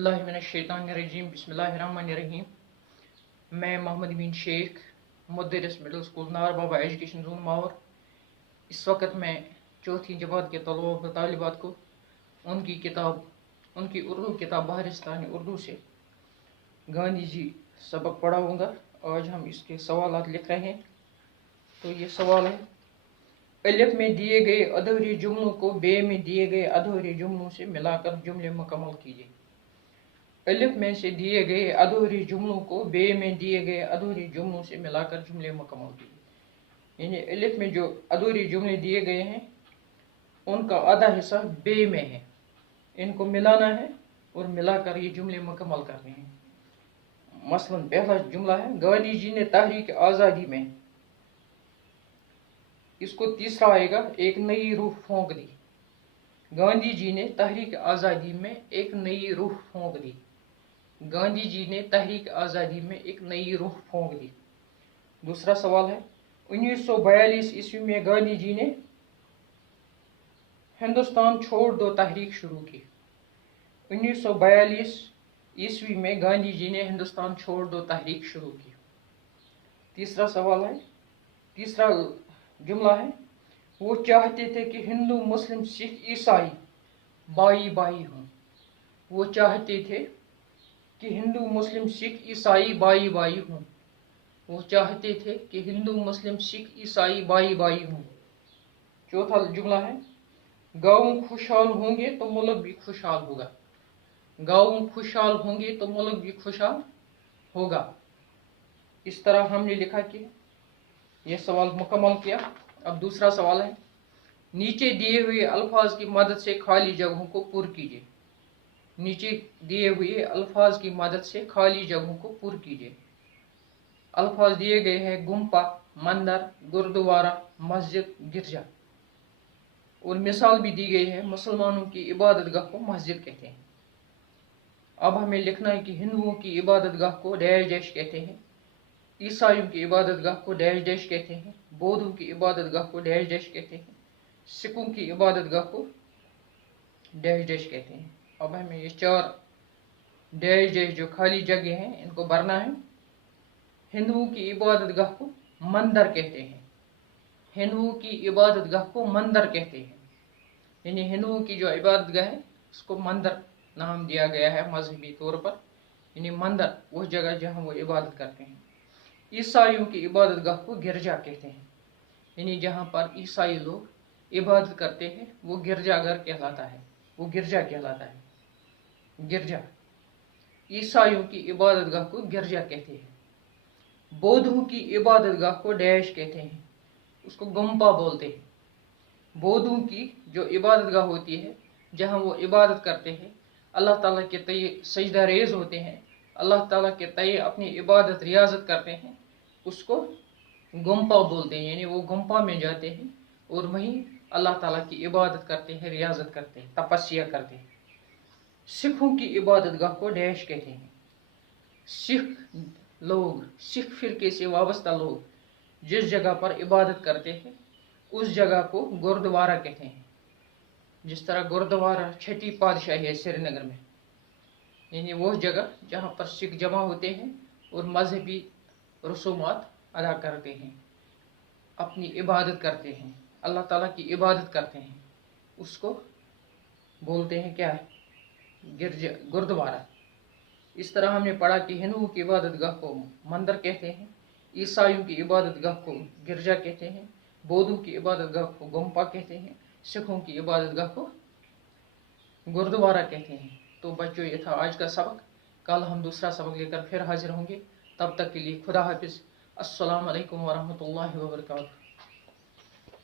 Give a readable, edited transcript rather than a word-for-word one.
औज़ुबिल्लाहिमिनश्शैतानिर्रजीम बिस्मिल्लाहिर्रहमानिर्रहीम। मैं मोहम्मद अमीन Sheikh मुदर्रिस middle school नार बाबा एजुकेशन जोन मावर। इस वक्त मैं चौथी जमात के तलबा व तालिबात को उनकी उर्दू किताब बहरिस्तान उर्दू से गांधी जी सबक पढ़ाऊँगा। आज हम इसके सवालात लिख रहे हैं। तो ये सवाल है, अलिफ में दिए गए अधूरे जुमलों को बे में दिए गए अधूरे जुमलों से मिलाकर जुमले मुकम्मल कीजिए। अलिफ में से दिए गए अधूरे जुमलों को बे में दिए गए अधूरे जुमलों से मिलाकर जुमले मुकम्मल कीजिए। यानी अलिफ में जो अधूरे जुमले दिए गए हैं उनका आधा हिस्सा बे में है, इनको मिलाना है और मिलाकर ये जुमले मुकम्मल करने हैं। मसलन पहला जुमला है, गांधी जी ने तहरीक आज़ादी में, इसको तीसरा आएगा, एक नई रूह फूंक दी। गांधी जी ने तहरीक आज़ादी में एक नई रूह फूंक दी। गांधी जी ने तहरीक आज़ादी में एक नई रूह फूंक दी। दूसरा सवाल है, 1942 ईस्वी में गांधी जी ने हिंदुस्तान छोड़ दो तहरीक शुरू की। 1942 ईस्वी में गांधी जी ने हिंदुस्तान छोड़ दो तहरीक शुरू की। तीसरा सवाल है, तीसरा जुमला है, वो चाहते थे कि हिंदू मुस्लिम सिख ईसाई बाई बाई हों। वो चाहते थे कि हिंदू मुस्लिम सिख ईसाई बाई बाई हों। वो चाहते थे कि हिंदू मुस्लिम सिख ईसाई बाई बाई हों। चौथा जुमला है, गाँव खुशहाल होंगे तो मुल्क भी खुशहाल होगा। गाँव खुशहाल होंगे तो मुल्क भी खुशहाल होगा। इस तरह हमने लिखा कि यह सवाल मुकम्मल किया। अब दूसरा सवाल है, नीचे दिए हुए अल्फाज की मदद से खाली जगहों को पुर कीजिए। नीचे दिए हुए अल्फाज की मदद से खाली जगहों को पुर कीजिए। अल्फाज दिए गए हैं, गुम्पा, मंदिर, गुरुद्वारा, मस्जिद, गिरजा। और मिसाल भी दी गई है, मुसलमानों की इबादतगाह को मस्जिद कहते हैं। अब हमें लिखना है कि हिंदुओं की इबादतगाह को डैश डैश कहते हैं, ईसाइयों की इबादतगाह को डैश डैश कहते हैं, बौद्धों की इबादतगाह को डैश डैश कहते हैं, सिखों की इबादतगाह को डैश डैश कहते हैं। अब हमें ये चार डैश डैश जो खाली जगह हैं इनको भरना है। हिंदुओं की इबादतगाह को मंदिर कहते हैं। हिंदुओं की इबादतगाह को मंदिर कहते हैं। यानी हिंदुओं की जो इबादतगाह है उसको मंदिर नाम दिया गया है मजहबी तौर पर। यानी मंदिर वो जगह जहाँ वो इबादत करते हैं। ईसाइयों की इबादतगाह को गिरजा कहते हैं। यानी जहाँ पर ईसाई लोग इबादत करते हैं वो गिरजाघर कहलाता है, वो गिरजा कहलाता है। गिरजा, ईसाइयों की इबादतगाह को गिरजा कहते हैं। बौद्धों की इबादतगाह को डैश कहते हैं, उसको गुम्पा बोलते हैं। बौद्धों की जो इबादतगाह होती है जहाँ वो इबादत करते हैं, अल्लाह ताला के तय सजदा रेज होते हैं, अल्लाह ताला के तय अपनी इबादत रियाजत करते हैं, उसको गुम्पा बोलते हैं। यानी वो गुम्पा में जाते हैं और वहीं अल्लाह ताला की इबादत करते हैं, रियाजत करते हैं, तपस्या करते हैं। सिखों की इबादतगाह को डैश कहते हैं। सिख लोग, सिख फिरके से वाबस्ता लोग जिस जगह पर इबादत करते हैं उस जगह को गुरुद्वारा कहते हैं। जिस तरह गुरुद्वारा छठी पातशाही है श्रीनगर में, यानी वो जगह जहाँ पर सिख जमा होते हैं और मजहबी रसूमात अदा करते हैं, अपनी इबादत करते हैं, अल्लाह ताला की इबादत करते हैं, उसको बोलते हैं क्या है, गिरजा, गुरुद्वारा। इस तरह हमने पढ़ा कि हिंदुओं की इबादतगाह को मंदिर कहते हैं, ईसाइयों की इबादतगाह को गिरजा कहते हैं, बौद्धों की इबादतगाह को गुम्पा कहते हैं, सिखों की इबादतगाह को गुरुद्वारा कहते हैं। तो बच्चों, ये था आज का सबक। कल हम दूसरा सबक लेकर फिर हाजिर होंगे। तब तक के लिए खुदा हाफिज़। अस्सलाम वालेकुम वरहमतुल्लाहि वबरकातुहू।